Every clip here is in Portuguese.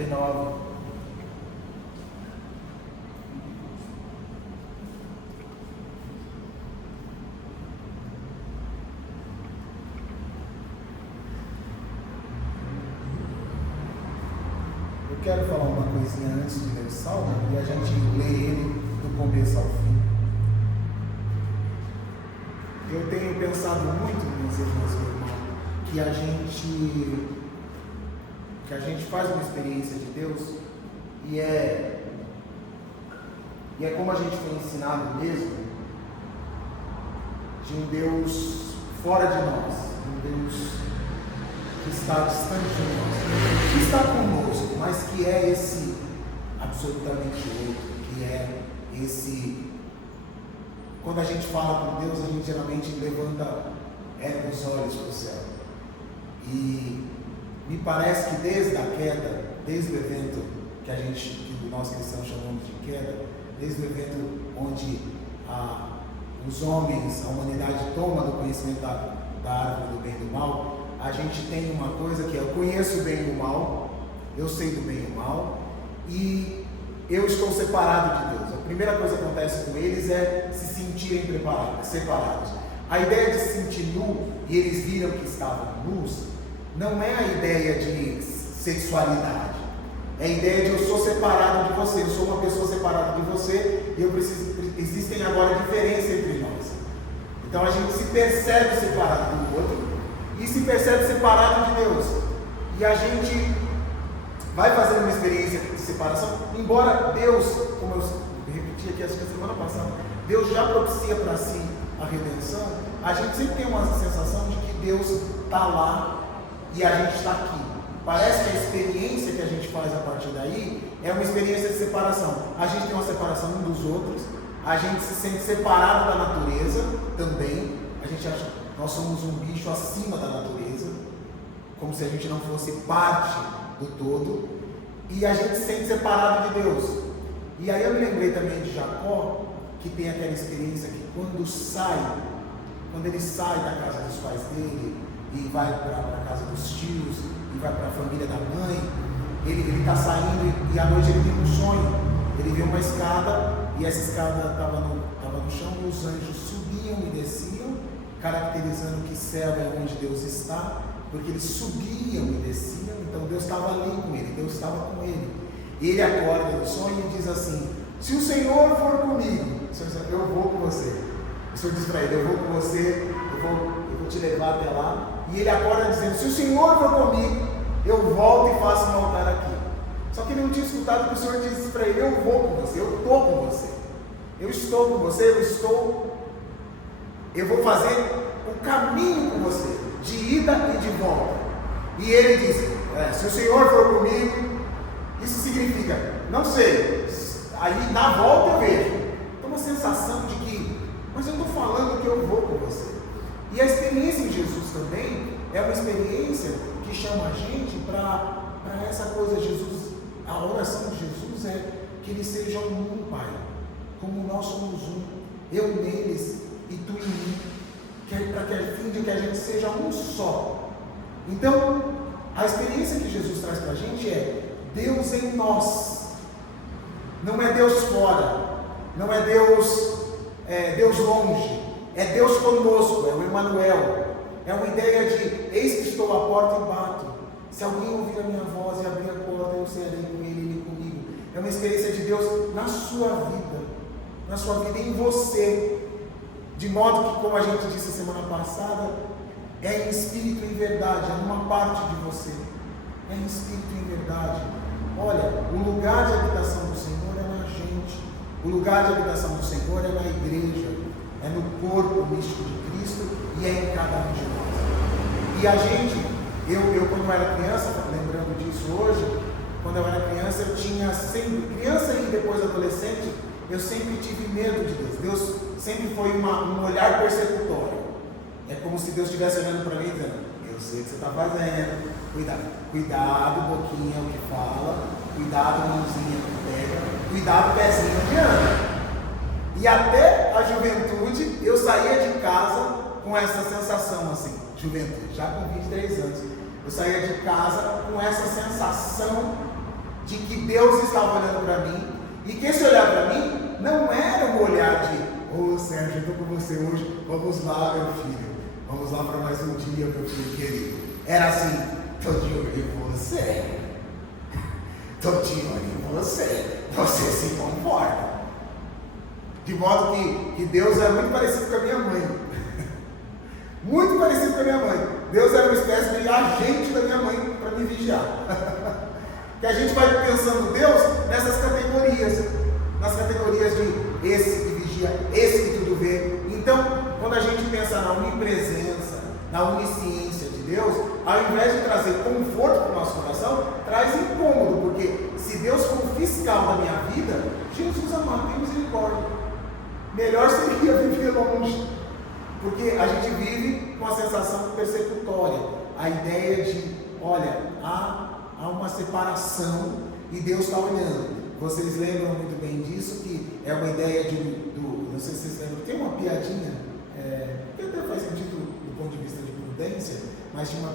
39. Eu quero falar uma coisinha antes de ler o Salmo e a gente lê ele do começo ao fim. Eu tenho pensado muito, minhas irmãs e meus irmãos, que a gente faz uma experiência de Deus e é como a gente foi ensinado mesmo, de um Deus fora de nós, um Deus que está distante de nós, que está conosco, mas que é esse absolutamente outro, que é esse... Quando a gente fala com Deus, a gente geralmente levanta os olhos para o céu. E me parece que desde a queda, desde o evento que nós cristãos chamamos de queda, desde o evento onde os homens, a humanidade toma do conhecimento da árvore do bem e do mal, a gente tem uma coisa que é: eu conheço o bem e o mal, eu sei do bem e do mal, e eu estou separado de Deus. A primeira coisa que acontece com eles é se sentirem separados. A ideia de se sentir nu, e eles viram que estavam nus, não é a ideia de sexualidade. É a ideia de eu sou separado de você, eu sou uma pessoa separada de você, e existem agora diferenças entre nós. Então a gente se percebe separado do outro, e se percebe separado de Deus. E a gente vai fazer uma experiência de separação, embora Deus, como eu repeti aqui acho que a semana passada, Deus já propicia para si a redenção, a gente sempre tem uma sensação de que Deus está lá e a gente está aqui. Parece que a experiência que a gente faz a partir daí é uma experiência de separação. A gente tem uma separação um dos outros, a gente se sente separado da natureza também, a gente acha que nós somos um bicho acima da natureza, como se a gente não fosse parte do todo, e a gente se sente separado de Deus. E aí eu me lembrei também de Jacó, que tem aquela experiência que quando ele sai da casa dos pais dele e vai para a casa dos tios e vai para a família da mãe, ele está saindo e à noite ele tem um sonho. Ele vê uma escada e essa escada estava no chão e os anjos subiam e desciam, caracterizando que céu é onde Deus está, porque eles subiam e desciam. Então Deus estava ali com ele, Deus estava com ele. E ele acorda do sonho e diz assim: se o Senhor for comigo, eu vou com você. O Senhor diz para ele: eu vou com você, eu vou te levar até lá. E ele acorda dizendo: se o Senhor for comigo, eu volto e faço um altar aqui. Só que ele não tinha escutado que o Senhor disse para ele: eu vou com você, eu estou com você. Eu estou com você, eu vou fazer o caminho com você, de ida e de volta. E ele diz: se o Senhor for comigo, isso significa, não sei, aí na volta eu vejo. Então uma sensação de que, mas eu estou falando que eu vou com você. E a experiência em Jesus também é uma experiência que chama a gente para essa coisa. Jesus, a oração de Jesus é que eles sejam um, Pai, como nós somos um, eu neles e tu em mim, para que a fim de que a gente seja um só. Então, a experiência que Jesus traz para a gente é Deus em nós. Não é Deus fora, não é Deus longe, é Deus conosco, é o Emmanuel. É uma ideia de: eis que estou à porta e bato. Se alguém ouvir a minha voz e abrir a porta, eu serei com ele e ele comigo. É uma experiência de Deus na sua vida e em você. De modo que, como a gente disse semana passada, é em espírito e em verdade, é uma parte de você. É em espírito e em verdade. Olha, o lugar de habitação do Senhor é na gente. O lugar de habitação do Senhor é na igreja, é no corpo místico de Cristo e é em cada um de nós. E a gente, eu quando eu era criança, lembrando disso hoje, quando eu era criança, eu tinha sempre, criança e depois adolescente, eu sempre tive medo de Deus. Deus sempre foi um olhar persecutório. É como se Deus estivesse olhando para mim e dizendo: eu sei o que você está fazendo, cuidado, boquinha é o que fala, cuidado, mãozinha que pega, cuidado, pezinho que anda. E até a juventude, eu saía de casa com essa sensação assim, juventude, já com 23 anos, eu saía de casa com essa sensação de que Deus estava olhando para mim, e que esse olhar para mim não era um olhar de: ô Sérgio, eu estou com você hoje, vamos lá, meu filho, vamos lá para mais um dia, meu filho querido. Era assim: estou de olho em você, estou de olho em você, você se comporta. De modo que Deus é muito parecido com a minha mãe. Muito parecido com a minha mãe. Deus era uma espécie de agente da minha mãe para me vigiar. Que a gente vai pensando Deus nessas categorias. Nas categorias de esse que vigia, esse que tudo vê. Então, quando a gente pensa na onipresença, na onisciência de Deus, ao invés de trazer conforto para o nosso coração, traz incômodo. Porque se Deus for o fiscal da minha vida, Jesus amado, tem misericórdia. Melhor seria viver longe, porque a gente vive com a sensação persecutória, a ideia de: olha, há uma separação e Deus está olhando. Vocês lembram muito bem disso, que é uma ideia não sei se vocês lembram, tem uma piadinha, que até faz sentido do ponto de vista de prudência, mas tinha uma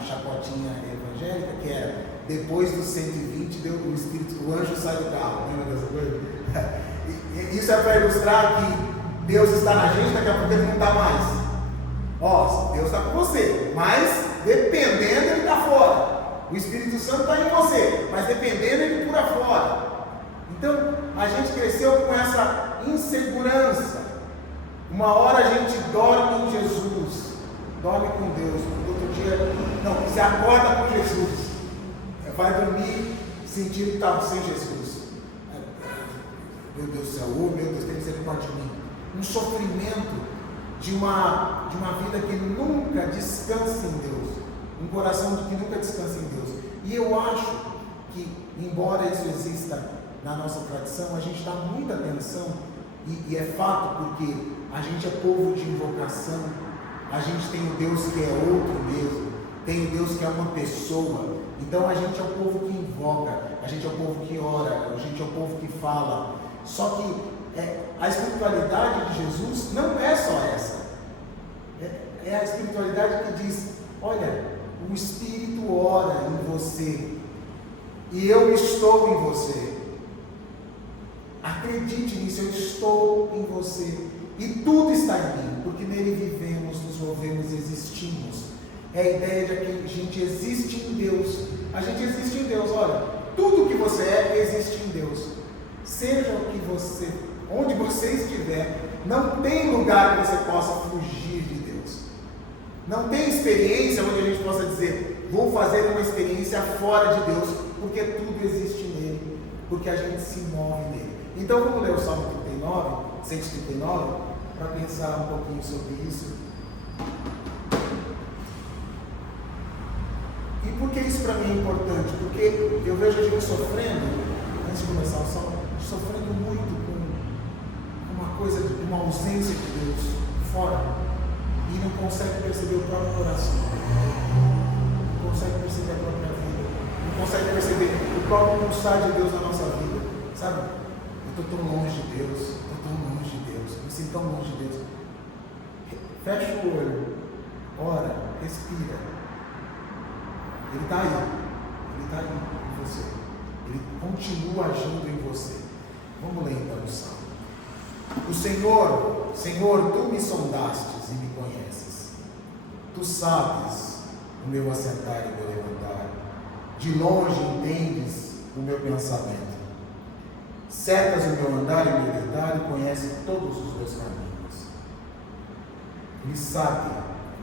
chacotinha evangélica, que era: depois dos 120, o anjo sai do carro. Lembra dessa coisa? Isso é para ilustrar que Deus está na gente, daqui a pouco ele não está mais. Ó, Deus está com você, mas dependendo, ele está fora. O Espírito Santo está em você, mas dependendo, ele pula fora. Então, a gente cresceu com essa insegurança. Uma hora a gente dorme em Jesus, dorme com Deus, no outro dia, não, se acorda com Jesus, vai dormir sentindo que está sem Jesus. Meu Deus do céu, oh meu Deus, tem misericórdia de mim. Um sofrimento de uma vida que nunca descansa em Deus, um coração que nunca descansa em Deus. E eu acho que, embora isso exista na nossa tradição, a gente dá muita atenção, e é fato, porque a gente é povo de invocação, a gente tem o Deus que é outro mesmo, tem o Deus que é uma pessoa. Então a gente é o povo que invoca, a gente é o povo que ora, a gente é o povo que fala. Só que a espiritualidade de Jesus não é só essa. É a espiritualidade que diz: olha, o Espírito ora em você, e eu estou em você. Acredite nisso, eu estou em você, e tudo está em mim, porque nele vivemos, nos movemos, existimos. É a ideia de que a gente existe em Deus. A gente existe em Deus. Olha, tudo que você é, existe em Deus. Seja o que você, onde você estiver, não tem lugar que você possa fugir de Deus. Não tem experiência onde a gente possa dizer: vou fazer uma experiência fora de Deus, porque tudo existe nele, porque a gente se move nele. Então vamos ler o Salmo 139, para pensar um pouquinho sobre isso. E por que isso para mim é importante? Porque eu vejo a gente sofrendo, antes de começar o Salmo, sofrendo muito com uma coisa, uma ausência de Deus fora, e não consegue perceber o próprio coração, não consegue perceber a própria vida, não consegue perceber o próprio pulsar de Deus na nossa vida, sabe? Eu estou tão longe de Deus, me sinto tão longe de Deus. Fecha o olho, ora, respira. Ele está aí em você, ele continua agindo em você. Vamos ler então o Salmo. O Senhor, tu me sondastes e me conheces. Tu sabes o meu assentar e o meu levantar. De longe entendes o meu pensamento. Cercas o meu andar e o meu deitar e conheces todos os meus caminhos. Ele sabe,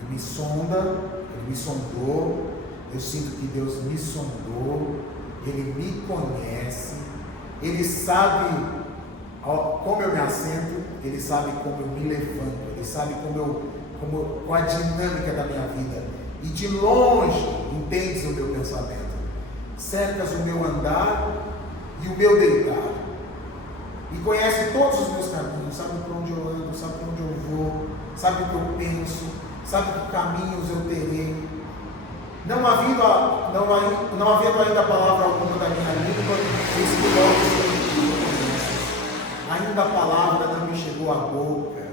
ele me sonda, ele me sondou. Eu sinto que Deus me sondou, ele me conhece, ele sabe como eu me assento, ele sabe como eu me levanto, ele sabe qual a dinâmica da minha vida, e de longe entendes o meu pensamento. Cercas o meu andar e o meu deitar, e conhece todos os meus caminhos, sabe para onde eu ando, sabe para onde eu vou, sabe o que eu penso, sabe que caminhos eu terei. Não havendo ainda a palavra alguma da minha língua, eis que logo o Senhor me conhece. Ainda a palavra não me chegou à boca,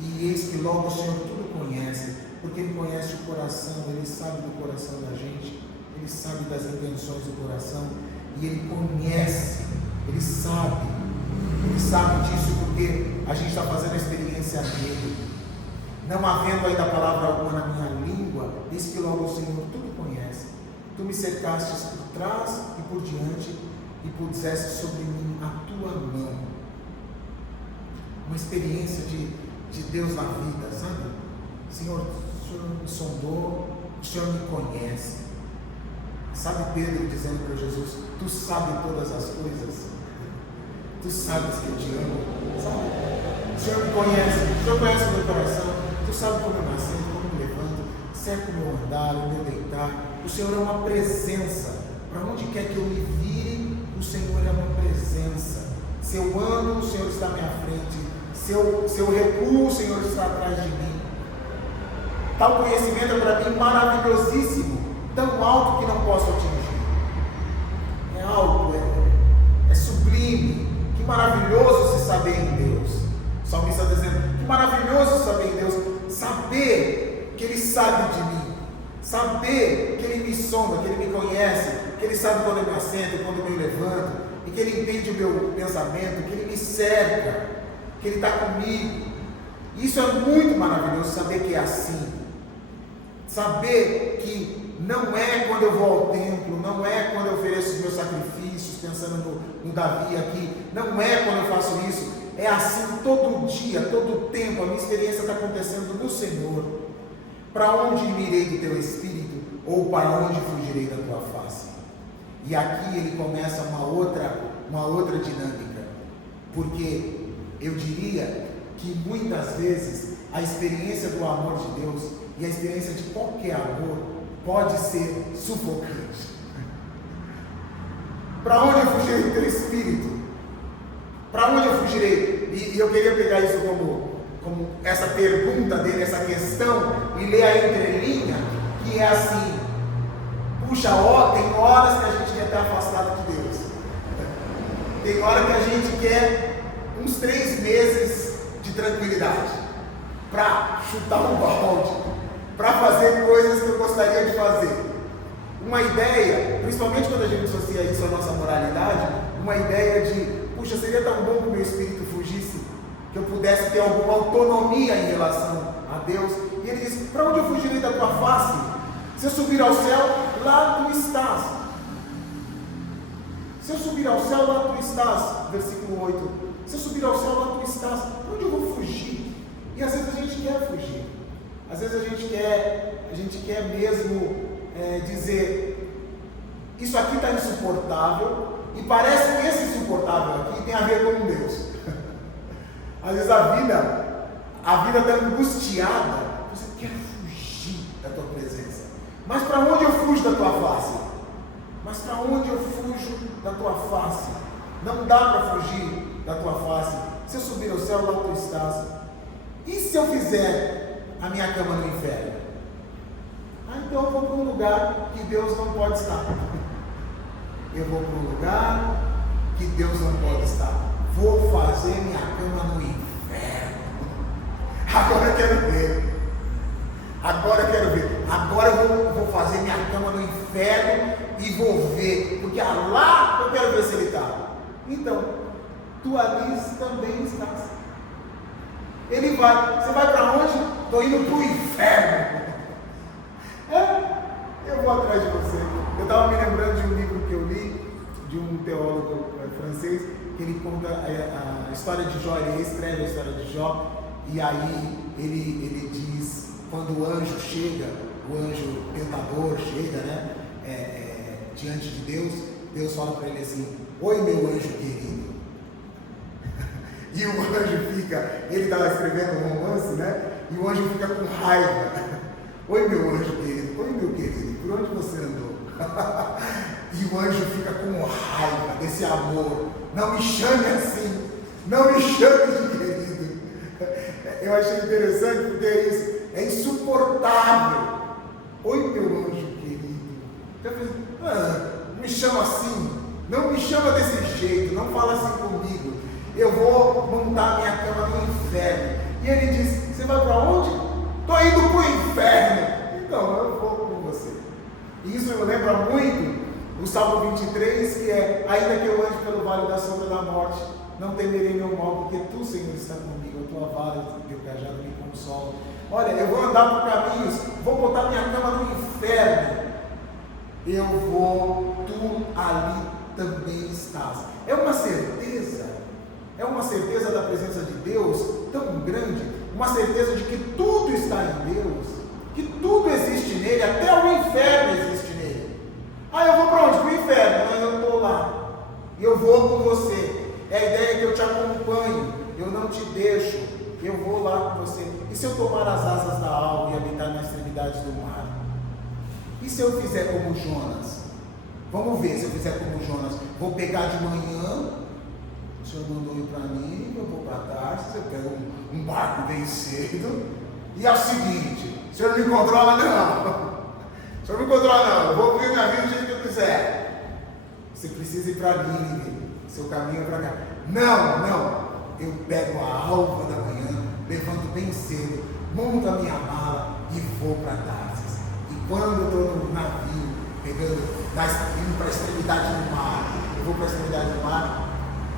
e eis que logo o Senhor tudo conhece, porque Ele conhece o coração, Ele sabe do coração da gente, Ele sabe das intenções do coração e Ele conhece, Ele sabe disso porque a gente está fazendo a experiência nele. Não havendo ainda palavra alguma na minha língua, diz que logo o Senhor, tu me conhece. Tu me cercastes por trás e por diante e puseste sobre mim a tua mão. Uma experiência de Deus na vida, sabe? Senhor, o Senhor me sondou, o Senhor me conhece. Sabe Pedro dizendo para Jesus, tu sabes todas as coisas, tu sabes que eu te amo, sabe? O Senhor me conhece, o Senhor conhece o meu coração, tu sabe como eu nasci, como eu me levanto, certo o meu andar, o meu deitar. O Senhor é uma presença, para onde quer que eu me vire, o Senhor é uma presença. Se eu ando, o Senhor está à minha frente, se eu recuo, o Senhor está atrás de mim. Tal conhecimento é para mim maravilhosíssimo, tão alto que não posso atingir. É alto, é sublime. Que maravilhoso se saber em Deus. O salmista está dizendo, que maravilhoso saber em Deus, saber que Ele sabe de mim, saber que Ele me sonda, que Ele me conhece, que Ele sabe quando eu me assento, quando eu me levanto, e que Ele entende o meu pensamento, que Ele me cerca, que Ele está comigo. Isso é muito maravilhoso, saber que é assim. Saber que não é quando eu vou ao templo, não é quando eu ofereço os meus sacrifícios, pensando no Davi aqui, não é quando eu faço isso, é assim todo dia, todo tempo, a minha experiência está acontecendo no Senhor. Para onde irei do teu Espírito, ou para onde fugirei da tua face? E aqui ele começa uma outra dinâmica, porque eu diria que muitas vezes a experiência do amor de Deus e a experiência de qualquer amor pode ser sufocante. Para onde eu fugirei do teu Espírito? Para onde eu fugirei? E eu queria pegar isso como essa pergunta dele, essa questão, e ler a entrelinha, que é assim: puxa, tem horas que a gente quer estar afastado de Deus, tem hora que a gente quer uns 3 meses de tranquilidade, para chutar um balde, para fazer coisas que eu gostaria de fazer. Uma ideia, principalmente quando a gente associa isso à nossa moralidade, uma ideia de, puxa, seria tão bom que o meu espírito fugisse, que eu pudesse ter alguma autonomia em relação a Deus. E ele diz, para onde eu fugirei da tua face? Se eu subir ao céu, lá tu estás. Se eu subir ao céu, lá tu estás. Versículo 8. Se eu subir ao céu, lá tu estás. Para onde eu vou fugir? E às vezes a gente quer fugir. Às vezes a gente quer mesmo dizer, isso aqui está insuportável, e parece que esse insuportável aqui tem a ver com Deus. Às vezes a vida está angustiada, você quer fugir da tua presença. Mas para onde eu fujo da tua face? Mas para onde eu fujo da tua face? Não dá para fugir da tua face. Se eu subir ao céu, lá tu estás. E se eu fizer a minha cama no inferno? Então eu vou para um lugar que Deus não pode estar. Eu vou para um lugar que Deus não pode estar. Vou fazer minha cama no inferno. Agora eu quero ver. Agora eu vou fazer minha cama no inferno e vou ver. Porque lá eu quero ver se ele está. Então, tu ali também estás. Ele vai. Você vai para onde? Estou indo para o inferno. Eu vou atrás de você. Eu estava me lembrando de um livro que eu li, de um teólogo francês, que ele conta a história de Jó. Ele escreve a história de Jó, e aí ele diz, quando o anjo chega, o anjo tentador chega, né, diante de Deus, Deus fala para ele assim: oi, meu anjo querido. E o anjo fica, ele estava escrevendo um romance, né, e o anjo fica com raiva. Oi, meu anjo querido, oi, meu querido, por onde você andou? E o anjo fica com raiva desse amor. Não me chame assim, não me chame de querido. Eu achei interessante porque é isso, é insuportável. Oi, meu anjo querido. Não me chama assim, não me chama desse jeito, não fala assim comigo. Eu vou montar minha cama no inferno. E ele diz: você vai para onde? Estou indo para o inferno. Então eu vou com você. E isso me lembra muito o Salmo 23, que é: ainda que eu ande pelo vale da sombra da morte, não temerei nenhum mal, porque tu, Senhor, está comigo, a tua vara e o teu cajado me consolam. Olha, eu vou andar por caminhos, vou botar minha cama no inferno, eu vou, tu ali também estás. É uma certeza da presença de Deus tão grande, uma certeza de que tudo está em Deus, que tudo existe nele, até o inferno existe nele. Ah, eu vou para onde? Para o inferno, mas eu estou lá, e eu vou com você. É a ideia que eu te acompanho, eu não te deixo, eu vou lá com você. E se eu tomar as asas da alva e habitar nas extremidades do mar? E se eu fizer como Jonas? Vamos ver se eu fizer como Jonas. Vou pegar de manhã, o Senhor mandou ir para mim, eu vou para Tarsis, eu pego um barco bem cedo, e é o seguinte: o Senhor não me controla não. O Senhor não me controla não, eu vou viver minha vida do jeito que eu quiser. Você precisa ir para Nínive, seu caminho é para cá. Não, eu pego a alva da manhã, levanto bem cedo, monto a minha mala e vou para Tarsis. E quando eu estou no navio, indo para a extremidade do mar, eu vou para a extremidade do mar,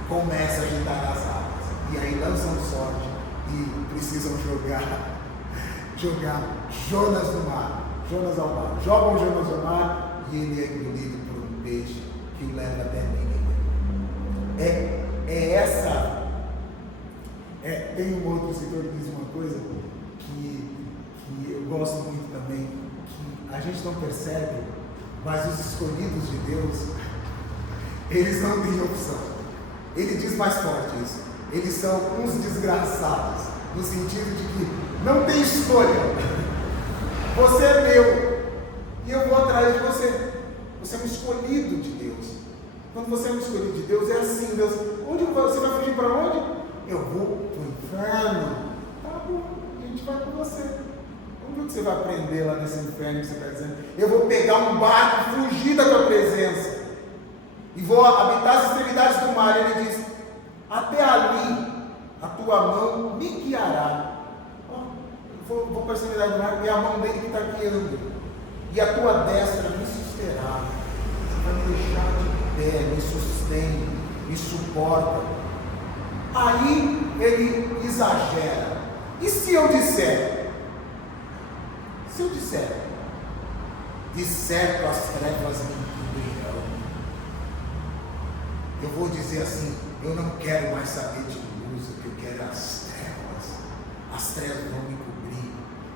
começa a agitar as águas. E aí lançam sorte e precisam jogar Jonas no mar, Jonas ao mar. Jogam Jonas ao mar e ele é engolido por um peixe que o leva até Nínive. Tem um outro escritor que diz uma coisa que eu gosto muito também, que a gente não percebe, mas os escolhidos de Deus, eles não têm opção. Ele diz mais forte isso: eles são uns desgraçados, no sentido de que não tem escolha. Você é meu e eu vou atrás de você. Você é um escolhido de Deus. Quando você é um escolhido de Deus, é assim: Deus, onde você vai fugir para onde? Eu vou para o inferno. Tá bom, a gente vai com você. Vamos ver o que você vai aprender lá nesse inferno que você está dizendo. Eu vou pegar um barco e fugir da tua presença, e vou habitar as extremidades do mar. Ele diz: até ali a tua mão me guiará. Vou para a extremidade do mar, e a mão dele que está guiando, e a tua destra me susterá. Você vai me deixar de pé, me sustém, me suporta. Aí ele exagera. E se eu disser, de certo as trevas me cobrirão, eu vou dizer assim: eu não quero mais saber de luz, o que eu quero é as trevas vão me cobrir.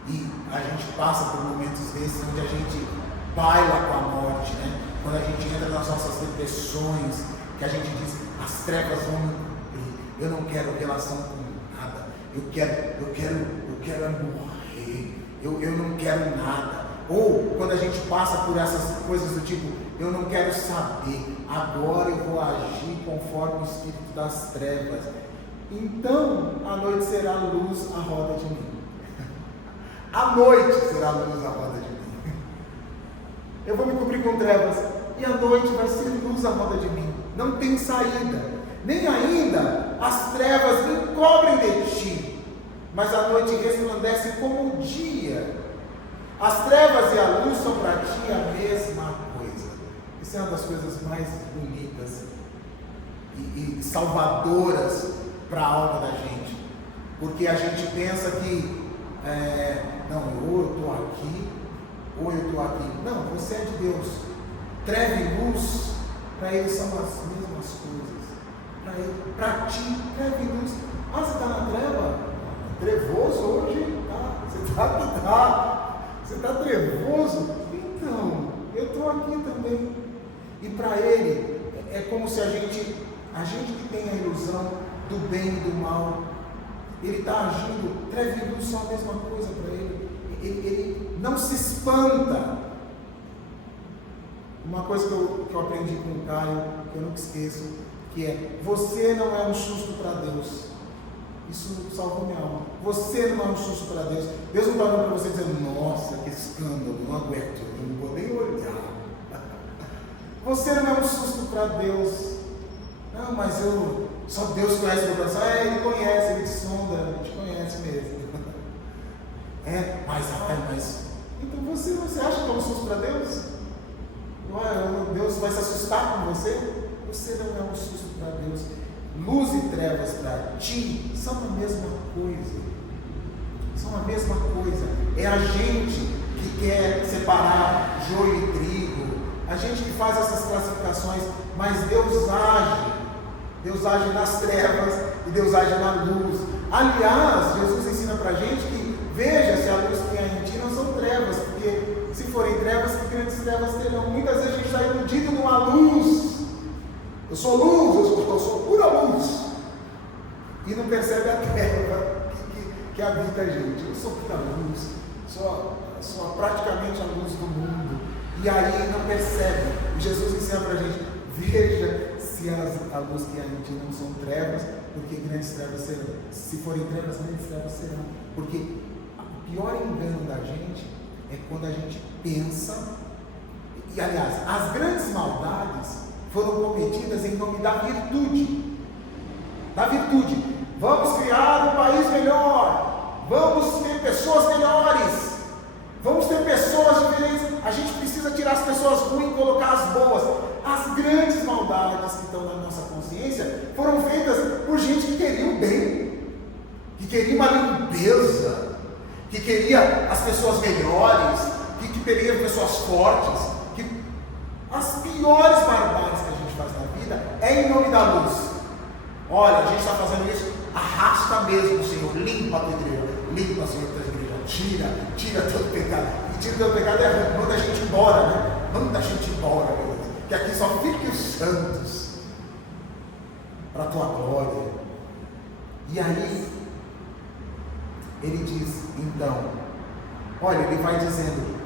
E a gente passa por momentos desses onde a gente baila com a morte, né? Quando a gente entra nas nossas depressões, que a gente diz: as trevas vão me cobrir. Eu não quero relação com nada. Eu quero morrer. Eu não quero nada. Ou quando a gente passa por essas coisas do tipo: eu não quero saber. Agora eu vou agir conforme o espírito das trevas. Então a noite será luz à roda de mim. A noite será luz à roda de mim. Eu vou me cobrir com trevas e a noite vai ser luz à roda de mim. Não tem saída. Nem ainda as trevas me cobrem de ti, mas a noite resplandece como o dia. As trevas e a luz são para ti a mesma coisa. Isso é uma das coisas mais bonitas e salvadoras para a alma da gente, porque a gente pensa que não, ou eu estou aqui ou eu estou aqui. Não, você é de Deus. Treva e luz para Ele são as mesmas coisas. Para ti, treva e luz. Você está na treva? Trevoso hoje? Você está trevoso? Então, eu estou aqui também. E para Ele, é como se a gente que tem a ilusão do bem e do mal, Ele está agindo. Treva e luz são a mesma coisa para Ele. Ele não se espanta. Uma coisa que eu aprendi com o Caio, que eu nunca esqueço, que é: você não é um susto para Deus. Isso salvou minha alma. Você não é um susto para Deus. Deus não está olhando para você dizendo: nossa, que escândalo, não aguento, eu não vou nem olhar. Você não é um susto para Deus. Não, mas só Deus conhece o meu coração. Ele conhece, Ele te sonda, Ele te conhece mesmo. Mas então você acha que é um susto para Deus? Deus vai se assustar com você? Você não é um susto para Deus. Luz e trevas para ti são a mesma coisa. São a mesma coisa. É a gente que quer separar joio e trigo, a gente que faz essas classificações, mas Deus age nas trevas e Deus age na luz. Aliás, Jesus ensina para a gente que veja se a luz que há em ti não são trevas, porque se forem trevas, que grandes trevas terão. Muitas vezes a gente está iludido numa luz. Eu sou luz, eu sou pura luz, e não percebe a treva que habita a gente. Eu sou pura luz, sou praticamente a luz do mundo, e aí não percebe. E Jesus ensina para a gente: veja se a luz que há em ti não são trevas, porque grandes trevas serão. Se forem trevas, grandes trevas serão. Porque o pior engano da gente é quando a gente pensa, e aliás, as grandes maldades foram cometidas em nome da virtude. Da virtude. Vamos criar um país melhor, vamos ter pessoas melhores, vamos ter pessoas diferentes. A gente precisa tirar as pessoas ruins e colocar as boas. As grandes maldades que estão na nossa consciência foram feitas por gente que queria o bem, que queria uma limpeza, que queria as pessoas melhores, que queria pessoas fortes. As piores barbáries que a gente faz na vida é em nome da luz. Olha, a gente está fazendo isso, arrasta mesmo, Senhor, limpa a tua igreja, limpa, Senhor, a tua igreja, tira todo pecado. E tira todo pecado é manda a gente embora, né? Manda a gente embora, meu Deus, que aqui só fiquem os santos, para a tua glória. E aí, ele diz, então, olha, ele vai dizendo,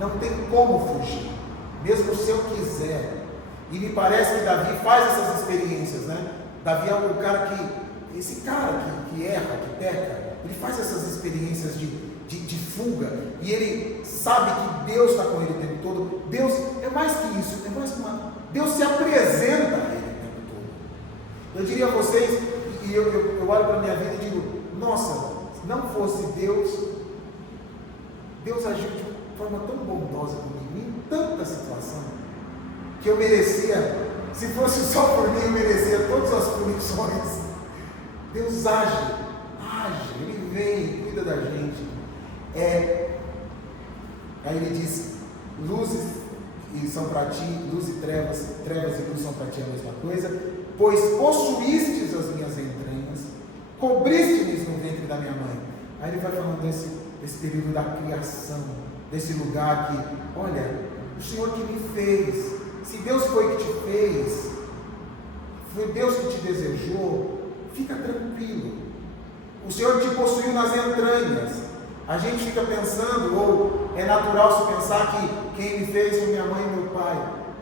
não tem como fugir. Mesmo se eu quiser, e me parece que Davi faz essas experiências, né? Davi é o cara esse cara que erra, que peca, ele faz essas experiências de fuga, e ele sabe que Deus está com ele o tempo todo. Deus é mais que isso, é mais que Deus se apresenta a ele o tempo todo. Eu diria a vocês, e eu olho para a minha vida e digo, nossa, se não fosse Deus agiu de forma tão bondosa comigo, em tanta situação, que eu merecia, se fosse só por mim, eu merecia todas as punições. Deus age, Ele vem, cuida da gente. Aí ele diz, luzes e são para ti, luz e trevas e luz são para ti a mesma coisa, pois possuístes as minhas entranhas, cobriste-me no ventre da minha mãe. Aí ele vai falando desse período da criação, desse lugar que, olha, o Senhor que me fez. Se Deus foi que te fez, foi Deus que te desejou, fica tranquilo. O Senhor te possuiu nas entranhas. A gente fica pensando, ou é natural se pensar que quem me fez foi minha mãe e meu pai,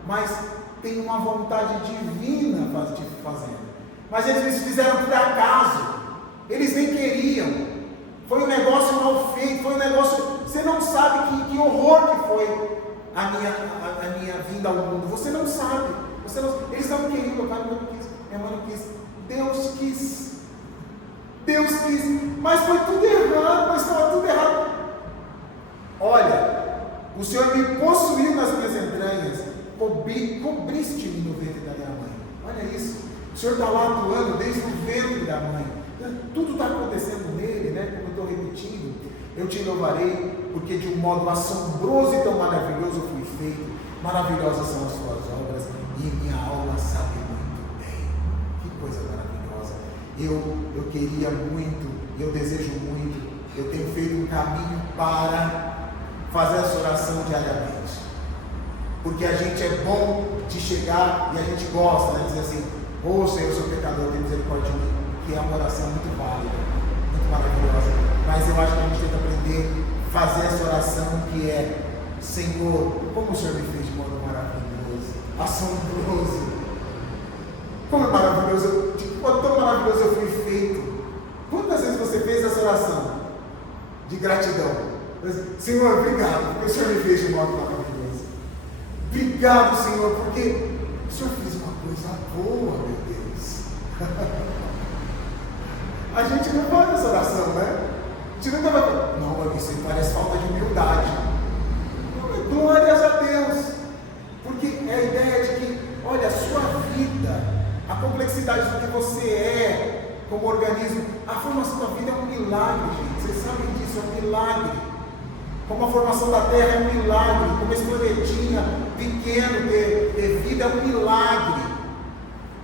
mas tem uma vontade divina te fazendo. Mas eles fizeram por acaso, eles nem queriam. Foi um negócio mal feito, foi um negócio. Você não sabe que horror que foi a minha vinda ao mundo. Você não sabe. Eles não queriam, meu pai não quis, minha mãe não quis. Deus quis. Mas foi tudo errado, mas estava tudo errado. Olha, o Senhor me possuiu nas minhas entranhas, cobriste-me no ventre da minha mãe. Olha isso. O Senhor está lá atuando desde o ventre da mãe. Tudo está acontecendo nele, né? Como eu estou repetindo. Eu te louvarei, porque de um modo assombroso e tão maravilhoso fui feito. Maravilhosas são as tuas obras, e minha alma sabe muito bem. Que coisa maravilhosa. Eu queria muito, eu desejo muito, eu tenho feito um caminho para fazer essa oração diariamente. Porque a gente é bom de chegar e a gente gosta, né? Dizer assim, Senhor, eu sou pecador, tem misericórdia de mim. Que é uma oração muito válida, muito maravilhosa, mas eu acho que a gente tem que aprender a fazer essa oração que é, Senhor, como o Senhor me fez de modo maravilhoso, assombroso, como é maravilhoso, de modo tão maravilhoso eu fui feito. Quantas vezes você fez essa oração de gratidão? Senhor, obrigado, porque o Senhor me fez de modo maravilhoso. Obrigado, Senhor, porque o Senhor fez uma coisa boa, meu Deus. A gente não faz essa oração, né? A gente não vai. Não, isso parece falta de humildade. Glórias a Deus. Porque complexidade do que você é como organismo. A formação da vida é um milagre, gente. Vocês sabem disso, é um milagre. Como a formação da terra é um milagre, como esse planetinha pequeno ter vida é um milagre.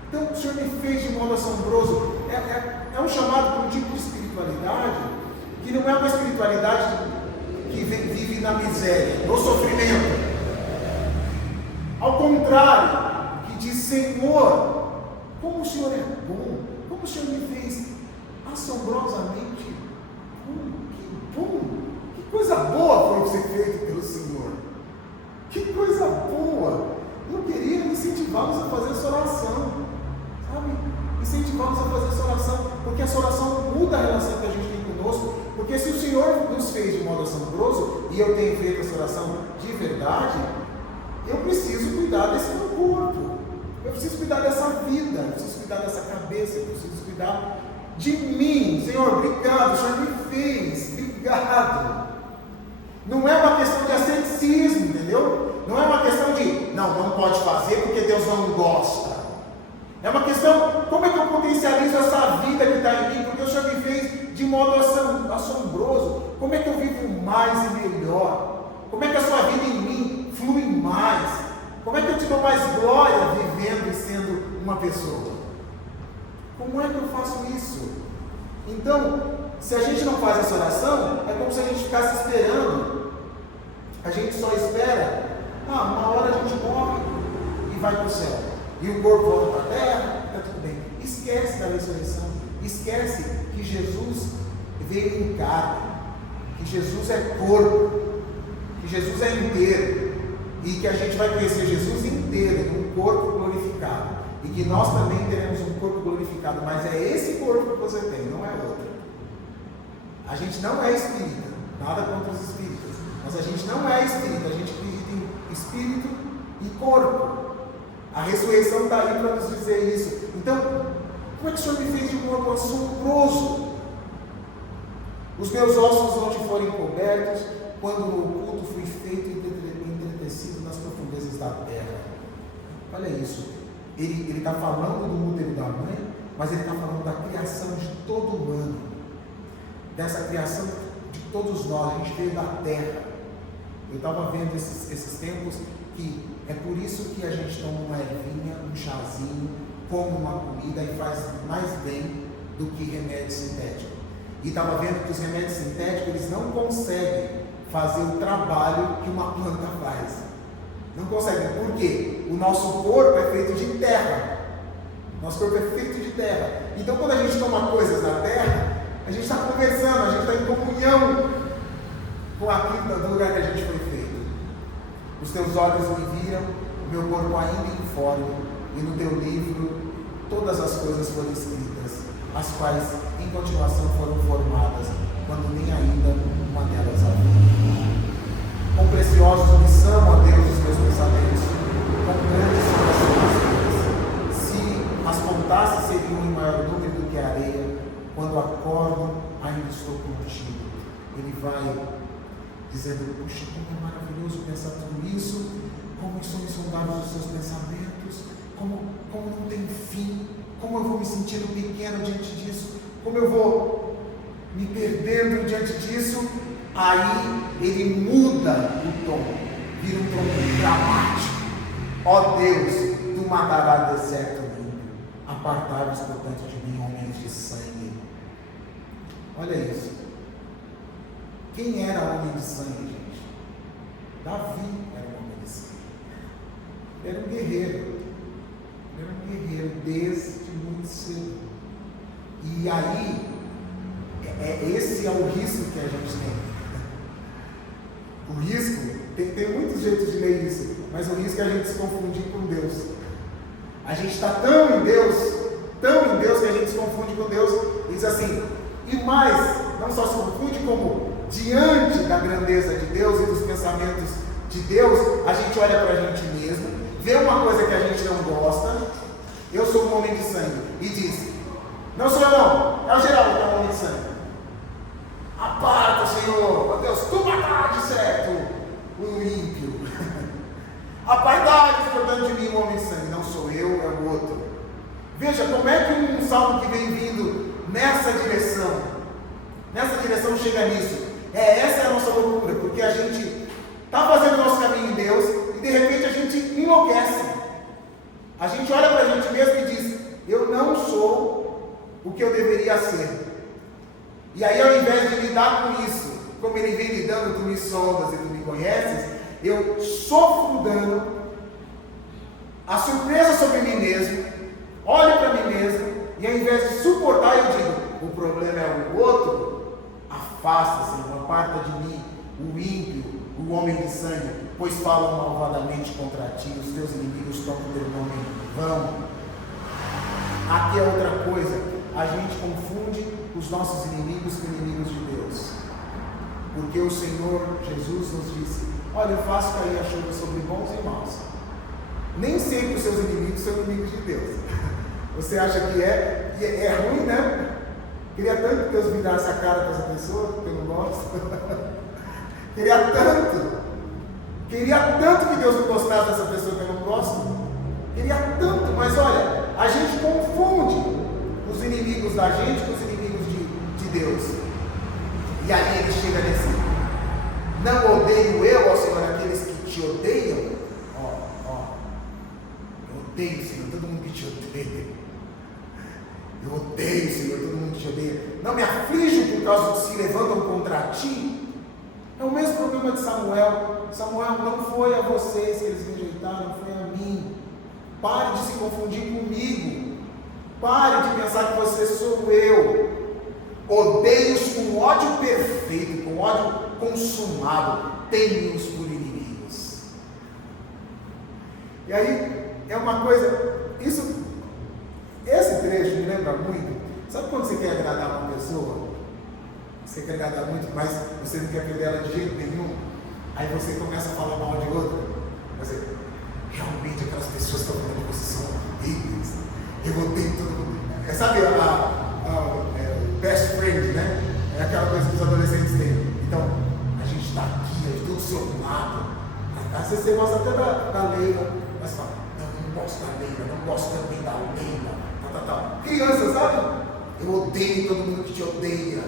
Então o Senhor me fez de modo assombroso. É um chamado para um tipo de espiritualidade que não é uma espiritualidade que vive na miséria, no sofrimento. Ao contrário, que diz: Senhor, como o Senhor é bom, como o Senhor me fez assombrosamente bom, que bom, que coisa boa foi ser feito pelo Senhor, que coisa boa. Eu queria incentivá-los a fazer essa oração, sabe? Incentivá-los a fazer essa oração, porque essa oração muda a relação que a gente tem conosco. Porque se o Senhor nos fez de modo assombroso, e eu tenho feito essa oração de verdade, eu preciso cuidar desse meu corpo, eu preciso cuidar dessa vida, eu preciso cuidar dessa cabeça, eu preciso cuidar de mim. Senhor, obrigado, o Senhor me fez, obrigado. Não é uma questão de asceticismo, entendeu? Não é uma questão de, não pode fazer porque Deus não gosta. É uma questão, como é que eu potencializo essa vida que está em mim, porque o Senhor me fez de modo assombroso. Como é que eu vivo mais e melhor? Como é que a sua vida em mim flui mais? Como é que eu te dou mais glória vivendo e sendo uma pessoa? Como é que eu faço isso? Então, se a gente não faz essa oração, é como se a gente ficasse esperando. A gente só espera, uma hora a gente morre e vai para o céu, e o corpo volta para a terra, está tudo bem. Esquece da ressurreição, esquece que Jesus veio em carne, que Jesus é corpo, que Jesus é inteiro, e que a gente vai conhecer Jesus inteiro, num corpo glorificado, e que nós também teremos um corpo glorificado, mas é esse corpo que você tem, não é outro. A gente não é espírita, nada contra os espíritas, mas a gente não é espírita, a gente acredita em espírito e corpo. A ressurreição está aí para nos dizer isso. Então, como é que o Senhor me fez de modo assombroso? Os meus ossos não te forem cobertos, quando no oculto fui feito e entretecido nas profundezas da terra. Olha isso. Ele está falando do útero da mãe, mas ele está falando da criação de todo humano, dessa criação de todos nós. A gente veio da terra. Eu estava vendo esses tempos que é por isso que a gente toma uma ervinha, um chazinho, come uma comida e faz mais bem do que remédio sintético. E estava vendo que os remédios sintéticos, eles não conseguem fazer o trabalho que uma planta faz. Não conseguem. Por quê? O nosso corpo é feito de terra. Nosso corpo é feito de terra. Então, quando a gente toma coisas da terra, a gente está conversando, a gente está em comunhão com aquilo do lugar que a gente foi feito. Os teus olhos me viram, o meu corpo ainda informe, e no teu livro todas as coisas foram escritas, as quais em continuação foram formadas, quando nem ainda uma delas havia. Quão preciosos me são, ó Deus, os teus pensamentos, quão grandes são as tuas coisas. Se as contasse, seriam em maior número do que a areia. Quando acordo, ainda estou contigo. Ele vai dizendo: puxa, como é maravilhoso pensar tudo isso, como são insondáveis os seus pensamentos, como não tem fim, como eu vou me sentindo pequeno diante disso, como eu vou me perdendo diante disso. Aí ele muda o tom, vira um tom dramático. Ó Deus, tu matarás deserto limpo, apartai-vos portanto de mim, homens de sangue. Olha isso. Quem era homem de sangue, gente? Davi era um homem de sangue. Ele era um guerreiro. Ele era um guerreiro desde muito cedo. E aí, esse é o risco que a gente tem. O risco, tem muitos jeitos de ler isso, mas o risco é a gente se confundir com Deus. A gente está tão em Deus, que a gente se confunde com Deus e diz assim, e mais, não só se confunde, como diante da grandeza de Deus e dos pensamentos de Deus, a gente olha para a gente mesmo, vê uma coisa que a gente não gosta. Eu sou um homem de sangue, e diz: não sou eu não, é o Geraldo que é um homem de sangue. Aparta, Senhor, ó Deus, tu mataste de certo o ímpio. Apartai-vos, portanto, de mim, um homem de sangue. Não sou eu, é o outro. Vê veja como é que um salmo que vem vindo nessa direção chega nisso. Essa é a nossa loucura, porque a gente está fazendo o nosso caminho em Deus e de repente a gente enlouquece. A gente olha para a gente mesmo e diz: eu não sou o que eu deveria ser. E aí, ao invés de lidar com isso, como ele vem lidando, tu me sondas e tu me conheces, eu sofro o dano, a surpresa sobre mim mesmo, olho para mim mesmo, e ao invés de suportar, eu digo: o problema é o outro. Afasta, Senhor, aparta de mim o ímpio, o homem de sangue, pois falam malvadamente contra ti, os teus inimigos tocam teu nome em vão. Aqui é outra coisa, a gente confunde os nossos inimigos com inimigos de Deus, porque o Senhor Jesus nos disse: olha, eu faço cair a chuva sobre bons e maus. Nem sempre os seus inimigos são inimigos de Deus. Você acha que é ruim, né? Queria tanto que Deus virasse a cara para essa pessoa, que eu não gosto. Queria tanto que Deus me mostrasse essa pessoa que eu não gosto. Queria tanto, mas olha, a gente confunde os inimigos da gente com os inimigos de Deus. E aí ele chega nesse: não odeio eu, ó Senhor, aqueles que te odeiam. Eu odeio, Senhor, todo mundo que te odeia. Eu odeio, Senhor, todo mundo que te odeia. Não me aflige por causa que se levantam contra ti. É o mesmo problema de Samuel. Samuel, não foi a vocês que eles rejeitaram, foi a mim. Pare de se confundir comigo. Pare de pensar que você sou eu. Odeio-os com ódio perfeito, com ódio consumado. Tenho-os por inimigos. E aí, é uma coisa, esse trecho me lembra muito. Sabe quando você quer agradar uma pessoa? Você quer agradar muito, mas você não quer perder ela de jeito nenhum. Aí você começa a falar mal de outra. Você, realmente aquelas pessoas que estão falando que vocês são horríveis. Eu odeio todo mundo. Sabe best friend, né? É aquela coisa que os adolescentes têm. Então, a gente está aqui, do seu lado. Às vezes você gosta até da Leila, mas fala: não gosto da Leila, não gosto também da Leila. Criança, sabe? Eu odeio todo mundo que te odeia.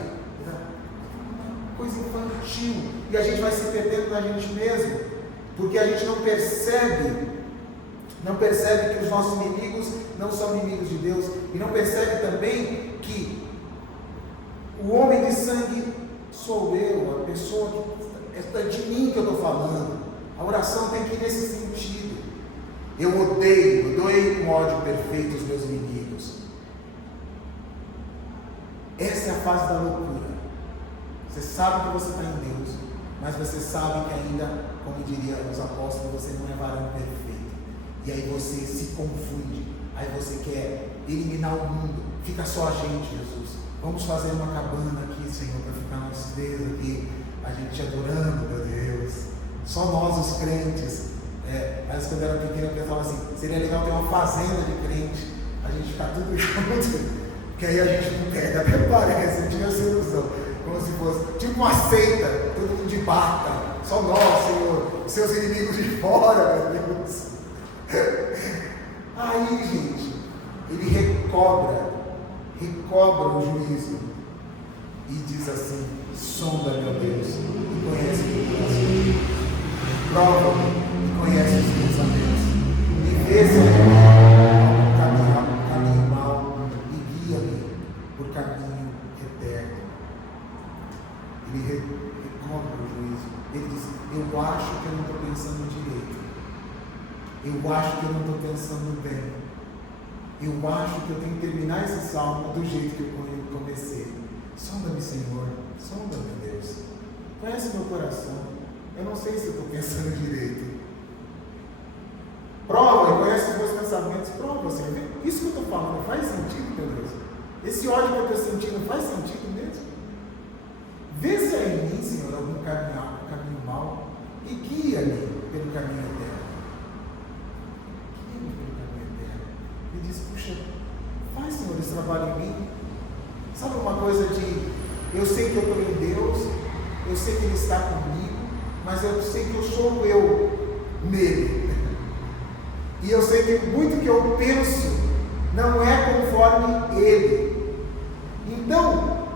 Coisa infantil. E a gente vai se perdendo na gente mesmo, porque a gente não percebe que os nossos inimigos não são inimigos de Deus, e não percebe também que o homem de sangue sou eu, a pessoa que é de mim que eu estou falando. A oração tem que ir nesse sentido. Eu odeio com ódio perfeito os meus inimigos. Essa é a fase da loucura. Você sabe que você está em Deus, mas você sabe que ainda, como diriam os apóstolos, você não é varão perfeito. E aí você se confunde. Aí você quer eliminar o mundo. Fica só a gente, Jesus. Vamos fazer uma cabana aqui, Senhor, para ficar nós três aqui, a gente adorando, meu Deus. Só nós, os crentes. Mas quando eu era pequeno, eu pensava assim: seria legal ter uma fazenda de crente, a gente ficar tudo junto, porque aí a gente não pega, até parece, eu tinha essa ilusão, como se fosse tipo uma seita, todo mundo de bata, só nós, Senhor, seus inimigos de fora, meu Deus. Aí, gente, ele recobra o juízo e diz assim: sonda, meu Deus, e conhece o meu coração, prova-me e conhece os pensamentos, e vê se eu caminho mau, e guia-me por caminho eterno. Ele recobra o juízo. Ele diz: eu acho que eu não estou pensando direito, eu acho que eu não estou pensando bem, eu acho que eu tenho que terminar esse salmo do jeito que eu comecei. Sonda-me, Senhor, sonda-me, meu Deus, conhece meu coração. Eu não sei se eu estou pensando direito. Prova e conhece os meus pensamentos. Prova, Senhor. Isso que eu estou falando faz sentido, meu Deus? Esse ódio que eu estou sentindo faz sentido mesmo? Vê se há em mim, Senhor, algum caminho mau, e guia-me pelo caminho eterno. Guia-me pelo caminho eterno. E diz: puxa, faz, Senhor, esse trabalho em mim. Sabe uma coisa de: eu sei que eu estou em Deus, eu sei que Ele está comigo, mas eu sei que eu sou eu nele. E eu sei que muito que eu penso não é conforme Ele. Então,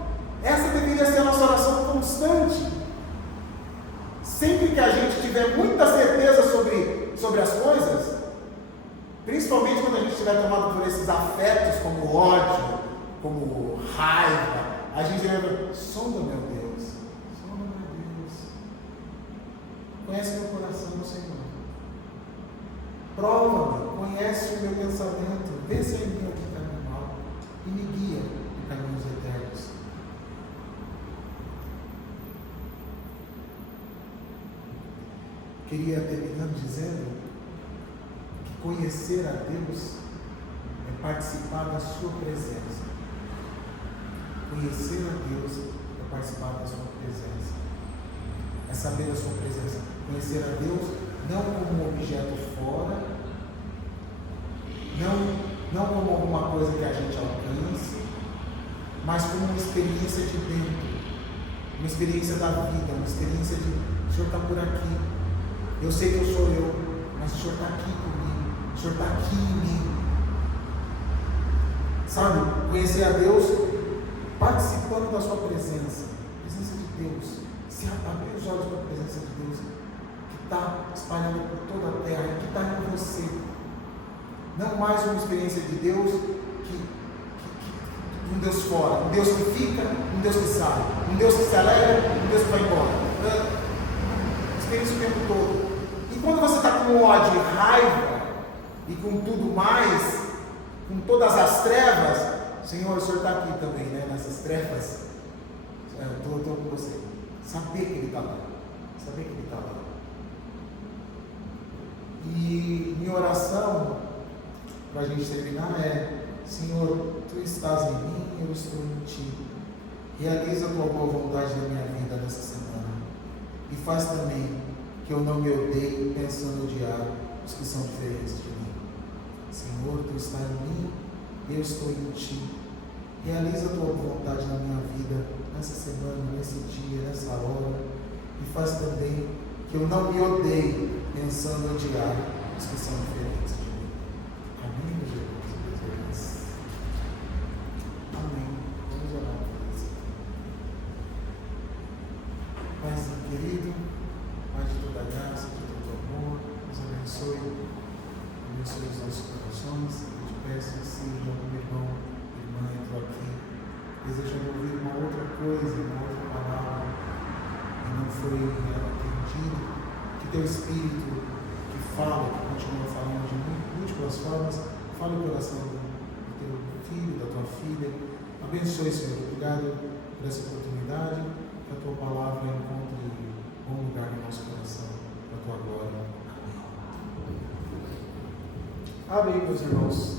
essa deveria ser a nossa oração constante. Sempre que a gente tiver muita certeza sobre as coisas, principalmente quando a gente estiver tomado por esses afetos como ódio, como raiva, a gente lembra, sonda meu Deus, conhece meu coração, Senhor, prova-me, conhece o meu pensamento, vê se é em mim aqui caminho mal e me guia em caminhos eternos. Queria terminar dizendo que conhecer a Deus é participar da sua presença. Conhecer a Deus é participar da sua presença. É saber a sua presença. Conhecer a Deus não como um objeto fora, não como alguma coisa que a gente alcance, mas como uma experiência de dentro, uma experiência da vida, uma experiência de o Senhor está por aqui. Eu sei que eu sou eu, mas o Senhor está aqui comigo, o Senhor está aqui em mim. Sabe, conhecer a Deus participando da sua presença de Deus, se abrir os olhos para a presença de Deus, que está espalhada por toda a terra, que está em você. Não mais uma experiência de Deus um Deus fora, um Deus que fica, um Deus que sai, um Deus que se alegra, um Deus que vai embora. Experiência o tempo todo. E quando você está com ódio e raiva, e com tudo mais, com todas as trevas, Senhor, o Senhor está aqui também, né? Nessas trevas, eu estou com você. Saber que Ele está lá. Saber que Ele está lá. E minha oração, para a gente terminar, é: Senhor, Tu estás em mim, eu estou em Ti. Realiza a Tua boa vontade na minha vida nessa semana. E faz também que eu não me odeie pensando odiar os que são diferentes de mim. Senhor, Tu estás em mim, eu estou em Ti. Realiza a Tua vontade na minha vida nessa semana, nesse dia, nessa hora. E faz também que eu não me odeie pensando odiar os que são diferentes de mim. Amém, meu Jesus? Amém. Vamos orar por isso. Paizinho querido, Pai de toda graça, de todo amor, nos abençoe os nossos corações. Eu te peço, se algum irmão, irmã entrou aqui desejando ouvir uma outra coisa, uma outra palavra, e não foi atendido, que teu Espírito que fala, que continua falando de múltiplas formas, fale o coração do teu filho, da tua filha. Abençoe, Senhor. Obrigado por essa oportunidade, que a tua palavra encontre bom lugar no nosso coração, para a tua glória. Amém, meus irmãos.